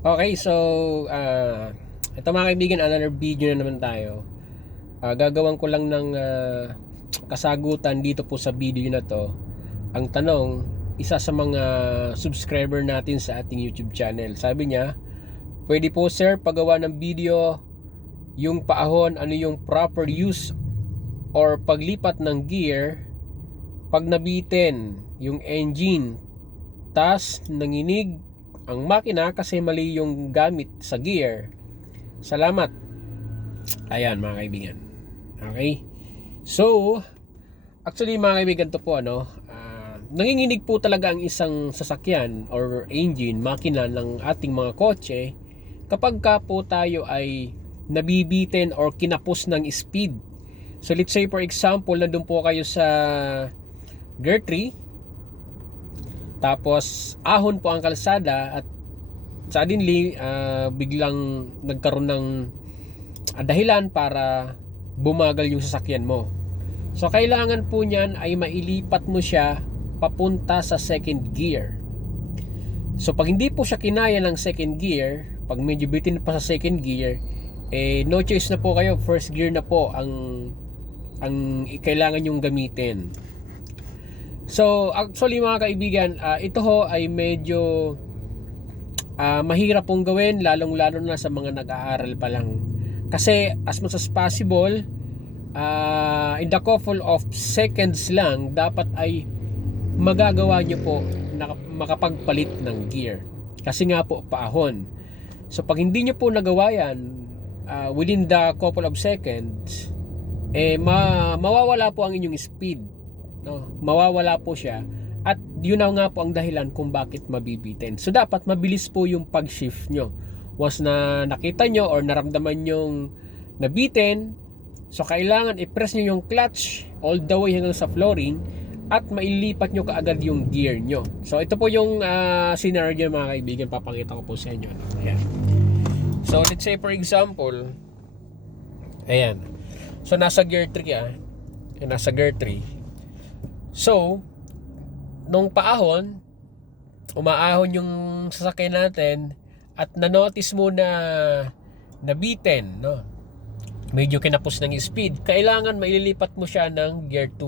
Okay, so ito mga kaibigan, another video na naman tayo. Gagawan ko lang ng kasagutan dito po sa video na to. Ang tanong, isa sa mga subscriber natin sa ating YouTube channel. Sabi niya, pwede po sir paggawa ng video yung paahon, ano yung proper use or paglipat ng gear pag nabitin yung engine, tas nanginig ang makina kasi mali yung gamit sa gear. Salamat. Ayan mga kaibigan. Okay. So, actually mga kaibigan, to po nanginginig po talaga ang isang sasakyan or engine, makina ng ating mga kotse kapag ka po tayo ay nabibitin or kinapos ng speed. So let's say for example, nandun po kayo sa Gear 3, tapos ahon po ang kalsada at suddenly biglang nagkaroon ng dahilan para bumagal yung sasakyan mo. So kailangan po niyan ay mailipat mo siya papunta sa second gear. So pag hindi po siya kinaya ng second gear, pag medyo bitin pa sa second gear, no choice na po kayo, first gear na po ang kailangan yung gamitin. So actually mga kaibigan, ito ho ay medyo mahirap pong gawin, lalong-lalo na sa mga nag-aaral pa lang. Kasi as much as possible, in the couple of seconds lang, dapat ay magagawa nyo po na makapagpalit ng gear. Kasi nga po, paahon. So pag hindi nyo po nagawa yan within the couple of seconds, mawawala po ang inyong speed. No? Mawawala po siya. At yun na nga po ang dahilan kung bakit mabibitin. So dapat mabilis po yung pag-shift nyo. Once na nakita nyo or naramdaman nyong nabitin, so kailangan i-press nyo yung clutch all the way hanggang sa flooring at mailipat nyo kaagad yung gear nyo. So ito po yung scenario mga kaibigan, papakita ko po sa inyo. Ayan. So let's say for example, ayan. So nasa gear 3 nasa gear 3. So nung paahon, umaahon yung sasakyan natin at na-notice mo na nabitin, no? Medyo kinapos ng speed, kailangan maililipat mo siya ng gear 2.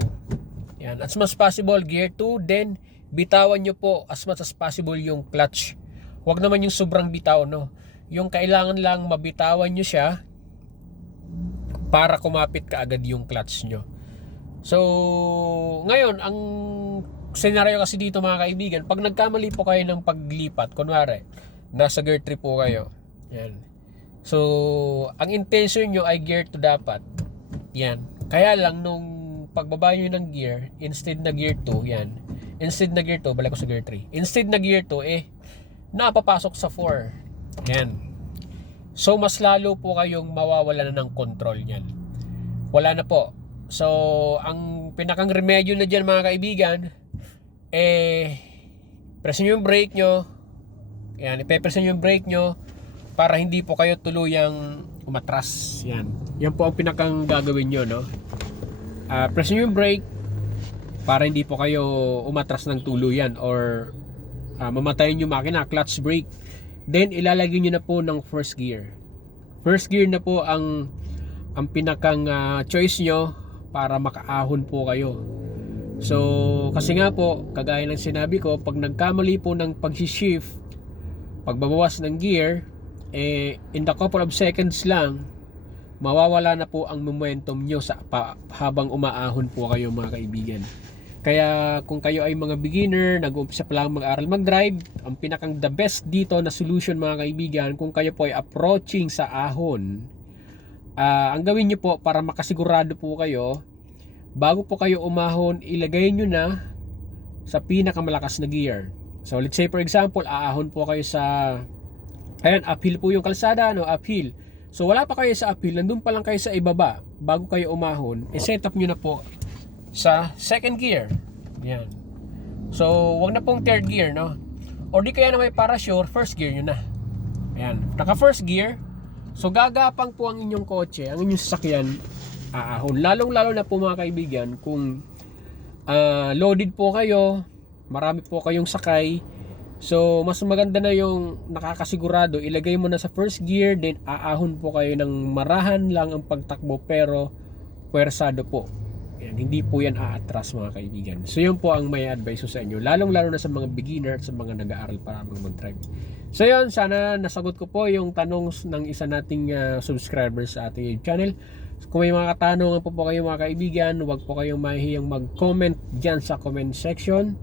Yan, as much as possible gear 2, then bitawan nyo po as much as possible yung clutch. Huwag naman yung sobrang bitaw, no? Yung kailangan lang mabitawan nyo siya para kumapit kaagad yung clutch nyo. So, ngayon, ang senaryo kasi dito mga kaibigan, pag nagkamali po kayo ng paglipat, kunwari, nasa gear 3 po kayo. Yan. So, ang intention nyo ay gear 2 dapat. Yan. Kaya lang, nung pagbaba nyo ng gear, instead na gear 2, yan. Instead na gear 2, balik ko sa gear 3. Instead na gear 2, napapasok sa 4. Yan. So, mas lalo po kayong mawawala na ng control yan. Wala na po. So, ang pinakang remedyo na dyan mga kaibigan, press nyo yung brake nyo. Yan, ipe-press nyo yung brake nyo para hindi po kayo tuluyang umatras. Yan. Yan po ang pinakang gagawin nyo, no? Press nyo yung brake para hindi po kayo umatras ng tuluyan or mamatayin yung makina, clutch brake. Then, ilalagay nyo na po ng first gear. First gear na po ang pinakang choice nyo para makaahon po kayo. So, kasi nga po, kagaya ng sinabi ko, pag nagkamali po ng pag-shift, pagbabawas ng gear, in the couple of seconds lang, mawawala na po ang momentum nyo habang umaahon po kayo mga kaibigan. Kaya kung kayo ay mga beginner, nag-uumpisa pa lang mag-aral mag-drive, ang pinakang the best dito na solution mga kaibigan, kung kayo po ay approaching sa ahon, ang gawin nyo po para makasigurado po kayo, bago po kayo umahon, ilagay nyo na sa pinakamalakas na gear. So let's say for example, aahon po kayo sa, ayan, uphill po yung kalsada, no? Uphill. So wala pa kayo sa uphill, nandun pa lang kayo sa ibaba, bago kayo umahon, set up nyo na po sa second gear. Yan. So wag na pong third gear, no? Or di kaya na may parasure, first gear nyo na. Ayan, naka first gear. So gagapang po ang inyong kotse, ang inyong sasakyan aahon. Lalong-lalo na po mga kaibigan kung loaded po kayo, marami po kayong sakay. So, mas maganda na yung nakakasigurado, ilagay mo na sa first gear, then aahon po kayo ng marahan lang ang pagtakbo pero puwersado po. Yan, hindi po yan aatras mga kaibigan. So, yun po ang may advice ko sa inyo, lalong-lalo na sa mga beginner at sa mga nag-aaral para mag-drive. So, yun, sana nasagot ko po yung tanong ng isa nating subscribers sa ating YouTube channel. Kung may mga katanungan po kayo mga kaibigan, huwag po kayong mahihiyang mag-comment dyan sa comment section.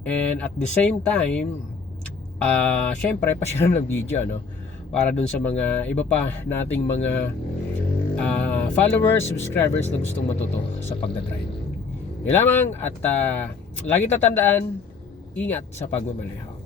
And at the same time, syempre pa-share ng video, no? Para dun sa mga iba pa nating mga followers, subscribers na gustong matuto sa pagdadrive. Yun lamang, at lagi tatandaan, ingat sa pagmamaneho.